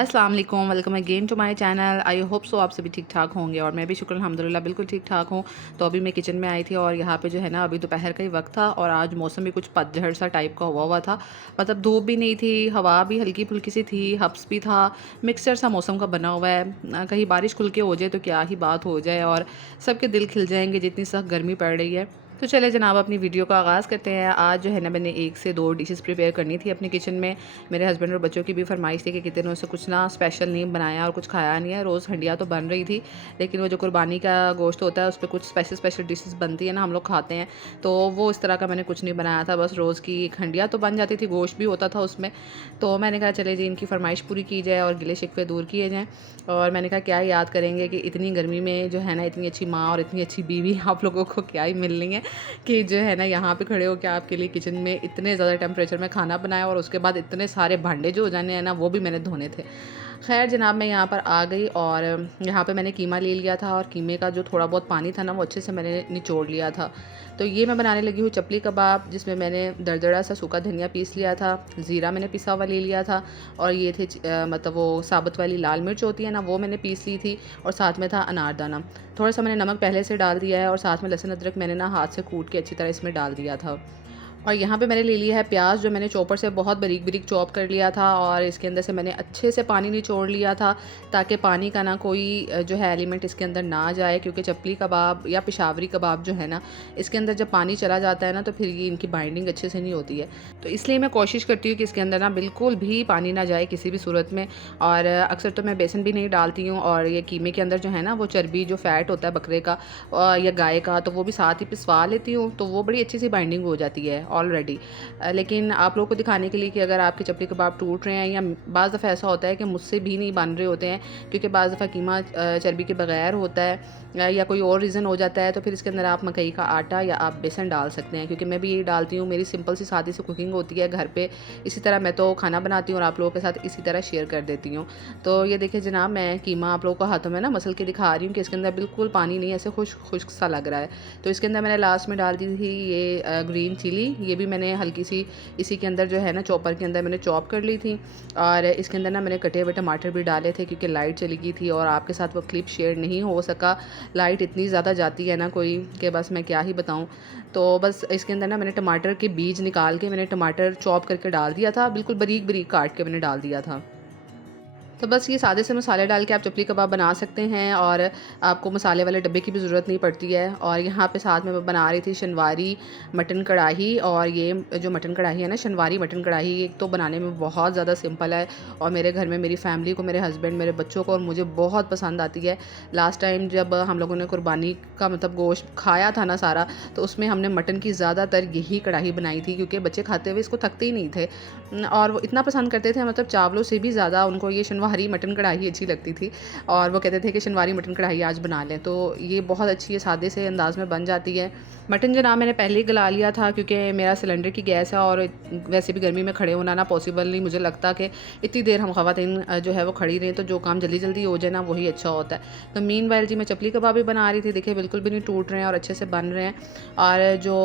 अस्सलाम वालेकुम, welcome again to my channel. I hope so आप सभी ठीक ठाक होंगे और मैं भी शुक्र अल्हम्दुलिल्लाह बिल्कुल ठीक ठाक हूँ। तो अभी मैं किचन में आई थी और यहाँ पे जो है ना अभी दोपहर का ही वक्त था और आज मौसम भी कुछ पतझड़ सा टाइप का हुआ हुआ था। मतलब धूप भी नहीं थी, हवा भी हल्की फुल्की सी थी, हब्स भी था, मिक्सचर सा मौसम का बना हुआ है। कहीं बारिश खुल के हो जाए तो क्या ही बात हो जाए और सबके दिल खिल जाएंगे जितनी सख्त गर्मी पड़ रही है। तो चले जनाब अपनी वीडियो का आगाज़ करते हैं। आज जो है ना मैंने 1 से 2 डिशेस प्रिपेयर करनी थी अपनी किचन में। मेरे हस्बैंड और बच्चों की भी फरमाइश थी कि कितने दिनों से कुछ ना स्पेशल नहीं बनाया और कुछ खाया नहीं है। रोज़ हंडिया तो बन रही थी, लेकिन वो जो कुर्बानी का गोश्त होता है उस पे कुछ स्पेशल स्पेशल डिशेस बनती है ना, हम लोग खाते हैं। तो वो इस तरह का मैंने कुछ नहीं बनाया था, बस रोज़ की एक हंडिया तो बन जाती थी, गोश्त भी होता था उसमें। तो मैंने कहा चले जी इनकी फरमाइश पूरी की जाए और गिले शिकवे दूर किए जाएँ। और मैंने कहा क्या याद करेंगे कि इतनी गर्मी में जो है ना इतनी अच्छी माँ और इतनी अच्छी बीवी आप लोगों को क्या ही मिलनी है कि जो है ना यहाँ पे खड़े हो के आपके लिए किचन में इतने ज़्यादा टेम्परेचर में खाना बनाया और उसके बाद इतने सारे भांडे जो हो जाने हैं ना वो भी मैंने धोने थे। खैर जनाब मैं यहाँ पर आ गई और यहाँ पे मैंने कीमा ले लिया था और कीमे का जो थोड़ा बहुत पानी था ना वो अच्छे से मैंने निचोड़ लिया था। तो ये मैं बनाने लगी हूँ चपली कबाब, जिसमें मैंने दरदरा सा सूखा धनिया पीस लिया था, ज़ीरा मैंने पिसा हुआ ले लिया था और ये थे मतलब वो साबुत वाली लाल मिर्च होती है ना वो मैंने पीस ली थी और साथ में था अनारदाना। थोड़ा सा मैंने नमक पहले से डाल दिया है और साथ में लहसुन अदरक मैंने ना हाथ से कूट के अच्छी तरह इसमें डाल दिया था। और यहाँ पे मैंने ले लिया है प्याज, जो मैंने चॉपर से बहुत बारीक बारीक चॉप कर लिया था और इसके अंदर से मैंने अच्छे से पानी निचोड़ लिया था ताकि पानी का ना कोई जो है एलिमेंट इसके अंदर ना जाए, क्योंकि चपली कबाब या पेशावरी कबाब जो है ना इसके अंदर जब पानी चला जाता है ना तो फिर ये इनकी बाइंडिंग अच्छे से नहीं होती है। तो इसलिए मैं कोशिश करती हूँ कि इसके अंदर ना बिल्कुल भी पानी ना जाए किसी भी सूरत में। और अक्सर तो मैं बेसन भी नहीं डालती हूँ और ये कीमे के अंदर जो है ना वो चर्बी जो फ़ैट होता है बकरे का या गाय का तो वो भी साथ ही पिसवा लेती हूँ, तो वो बड़ी अच्छी सी बाइंडिंग हो जाती है ऑलरेडी। लेकिन आप लोगों को दिखाने के लिए कि अगर आपके चपली कबाब टूट रहे हैं या बाज़ दफ़ा ऐसा होता है कि मुझसे भी नहीं बन रहे होते हैं क्योंकि बाज़ दफ़ा कीमा चर्बी के बगैर होता है या कोई और रीज़न हो जाता है, तो फिर इसके अंदर आप मकई का आटा या आप बेसन डाल सकते हैं, क्योंकि मैं भी यही डालती हूँ। मेरी सिंपल सी सादी सी कुकिंग होती है घर पे, इसी तरह मैं तो खाना बनाती हूँ और आप लोगों के साथ इसी तरह शेयर कर देती हूँ। तो ये देखिए जनाब मैं कीमा आप लोगों को हाथों में ना मसल के दिखा रही हूँ कि इसके अंदर बिल्कुल पानी नहीं, ऐसे खुश्क सा लग रहा है। तो इसके अंदर मैंने लास्ट में डाल दी थी ये ग्रीन चिली, ये भी मैंने हल्की सी इसी के अंदर जो है ना चॉपर के अंदर मैंने चॉप कर ली थी। और इसके अंदर ना मैंने कटे हुए टमाटर भी डाले थे क्योंकि लाइट चली गई थी और आपके साथ वो क्लिप शेयर नहीं हो सका। लाइट इतनी ज़्यादा जाती है ना कोई कि बस मैं क्या ही बताऊँ। तो बस इसके अंदर ना मैंने टमाटर के बीज निकाल के मैंने टमाटर चॉप करके डाल दिया था, बिल्कुल बारीक बारीक काट के मैंने डाल दिया था। तो बस ये सादे से मसाले डाल के आप चपली कबाब बना सकते हैं और आपको मसाले वाले डब्बे की भी ज़रूरत नहीं पड़ती है। और यहाँ पे साथ में मैं बना रही थी शनवारी मटन कढ़ाई, और ये जो मटन कढ़ाई है ना शनवारी मटन कढ़ाई, एक तो बनाने में बहुत ज़्यादा सिंपल है और मेरे घर में मेरी फैमिली को, मेरे हस्बैंड, मेरे बच्चों को और मुझे बहुत पसंद आती है। लास्ट टाइम जब हम लोगों ने कुर्बानी का मतलब गोश्त खाया था ना सारा, तो उसमें हमने मटन की ज़्यादातर यही कढ़ाई बनाई थी क्योंकि बच्चे खाते हुए इसको थकते ही नहीं थे और वो इतना पसंद करते थे, मतलब चावलों से भी ज़्यादा उनको ये शनवारी मटन कढ़ाई अच्छी लगती थी। और वो कहते थे कि शनवारी मटन कढ़ाई आज बना लें, तो ये बहुत अच्छी है, सादे से अंदाज़ में बन जाती है। मटन जनाब मैंने पहले ही गला लिया था क्योंकि मेरा सिलेंडर की गैस है और वैसे भी गर्मी में खड़े होना ना पॉसिबल नहीं मुझे लगता कि इतनी देर हम ख़वातीन जो है वो खड़ी रहें, तो जो काम जल्दी जल्दी हो जाए ना वही अच्छा होता है। तो मीनवाइल जी मैं चपली कबाब भी बना रही थी, देखिए बिल्कुल भी नहीं टूट रहे हैं और अच्छे से बन रहे हैं। और जो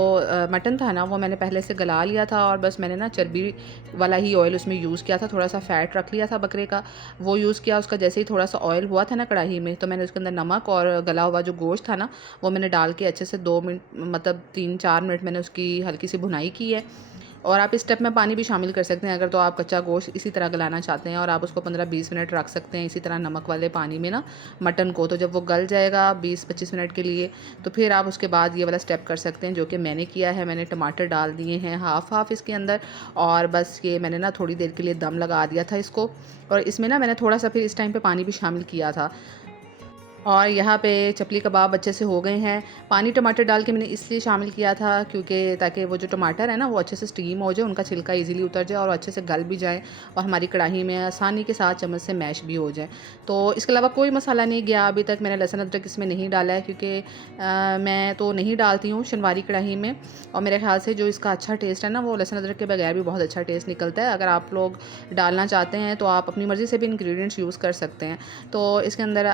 मटन था ना वो मैंने पहले से गला लिया था और बस मैंने ना चर्बी वाला ही ऑयल उसमें यूज़ किया था, थोड़ा सा फ़ैट रख लिया था बकरे का, वो यूज़ किया। उसका जैसे ही थोड़ा सा ऑयल हुआ था ना कढ़ाई में, तो मैंने उसके अंदर नमक और गला हुआ जो गोश्त था ना वो मैंने डाल के अच्छे से 2 मिनट मतलब 3-4 मिनट मैंने उसकी हल्की सी भुनाई की है। और आप इस स्टेप में पानी भी शामिल कर सकते हैं अगर तो आप कच्चा गोश्त इसी तरह गलाना चाहते हैं, और आप उसको 15-20 मिनट रख सकते हैं इसी तरह नमक वाले पानी में ना मटन को। तो जब वो गल जाएगा 20-25 मिनट के लिए, तो फिर आप उसके बाद ये वाला स्टेप कर सकते हैं जो कि मैंने किया है। मैंने टमाटर डाल दिए हैं हाफ़ हाफ़ इसके अंदर और बस ये मैंने ना थोड़ी देर के लिए दम लगा दिया था इसको। और इसमें ना मैंने थोड़ा सा फिर इस टाइम पे पानी भी शामिल किया था। और यहाँ पे चपली कबाब अच्छे से हो गए हैं। पानी टमाटर डाल के मैंने इसलिए शामिल किया था क्योंकि ताकि वो जो टमाटर है ना वो अच्छे से स्टीम हो जाए, उनका छिलका इजीली उतर जाए और अच्छे से गल भी जाए और हमारी कढ़ाई में आसानी के साथ चम्मच से मैश भी हो जाए। तो इसके अलावा कोई मसाला नहीं गया अभी तक, मैंने लहसुन अदरक इसमें नहीं डाला है क्योंकि मैं तो नहीं डालती हूँ शनवारी कढ़ाई में। और मेरे ख्याल से जो इसका अच्छा टेस्ट है ना वो लहसुन अदरक के बगैर भी बहुत अच्छा टेस्ट निकलता है। अगर आप लोग डालना चाहते हैं तो आप अपनी मर्ज़ी से भी इंग्रेडिएंट्स यूज़ कर सकते हैं। तो इसके अंदर